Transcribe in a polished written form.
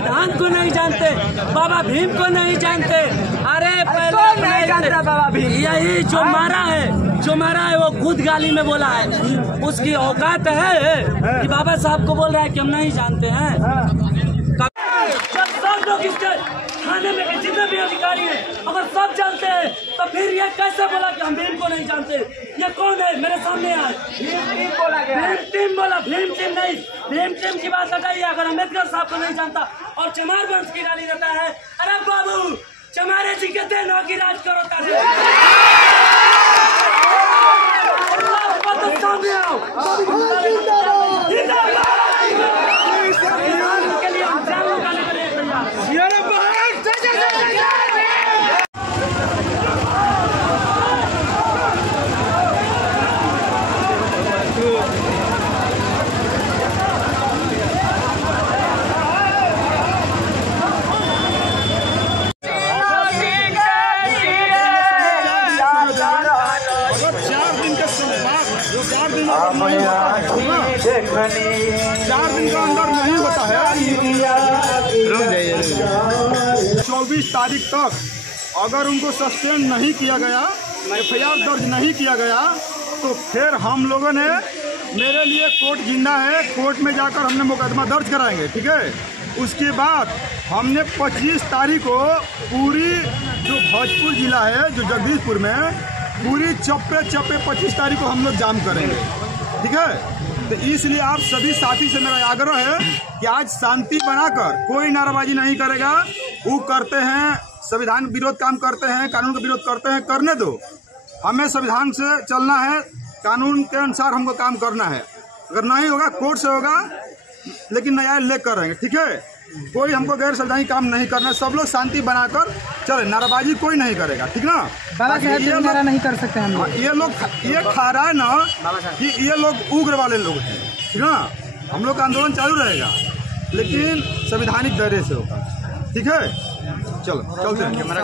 संविधान को नहीं जानते, बाबा भीम को नहीं जानते। अरे पहले नहीं जानता बाबा भीम, यही जो मारा है वो खुद गाली में बोला है। उसकी औकात है कि बाबा साहब को बोल रहा है कि हम नहीं जानते हैं। जब सब लोग इस थाने में जितने भी अधिकारी हैं अगर सब जानते हैं तो फिर ये कैसे बोला कि हम भीम को नहीं जानते? ये कौन है मेरे सामने आए? भीम टीम बोला गया, भीम टीम बोला, भीम टीम नहीं। भीम टीम की बात हटाइए। अगर अम्बेडकर साहब को नहीं जानता और चमार वंश की गाली देता है, अरे बाबू चमारे जी के देन हो कि राज करो सामने आओ। चार दिन का अंदर नहीं होता है। 24 तारीख तक अगर उनको सस्पेंड नहीं किया गया, FIR दर्ज नहीं किया गया, तो फिर हम लोगों ने, मेरे लिए कोर्ट जिंदा है, कोर्ट में जाकर हमने मुकदमा दर्ज कराएंगे, ठीक है। उसके बाद हमने 25 तारीख को पूरी जो भोजपुर जिला है, जो जगदीशपुर में, पूरी चप्पे 25 तारीख को हम लोग जाम करेंगे, ठीक है। तो इसलिए आप सभी साथी से मेरा आग्रह है कि आज शांति बनाकर कोई नाराबाजी नहीं करेगा। वो करते हैं संविधान विरोध काम करते हैं, कानून का विरोध करते हैं, करने दो। हमें संविधान से चलना है, कानून के अनुसार हमको काम करना है। अगर नहीं होगा कोर्ट से होगा, लेकिन न्याय लेकर रहेंगे, ठीक है। कोई हमको गैर संवैधानिक काम नहीं करना है। सब लोग शांति बनाकर चले, नाराबाजी कोई नहीं करेगा, ठीक ना। बाबा के नारा नहीं कर सकते हम लोग। ये खा रहा है ना कि ये लोग उग्र वाले लोग हैं, ठीक ना। हम लोग का आंदोलन चालू रहेगा, लेकिन संवैधानिक दायरे से होगा, ठीक है। चलो चलते हैं।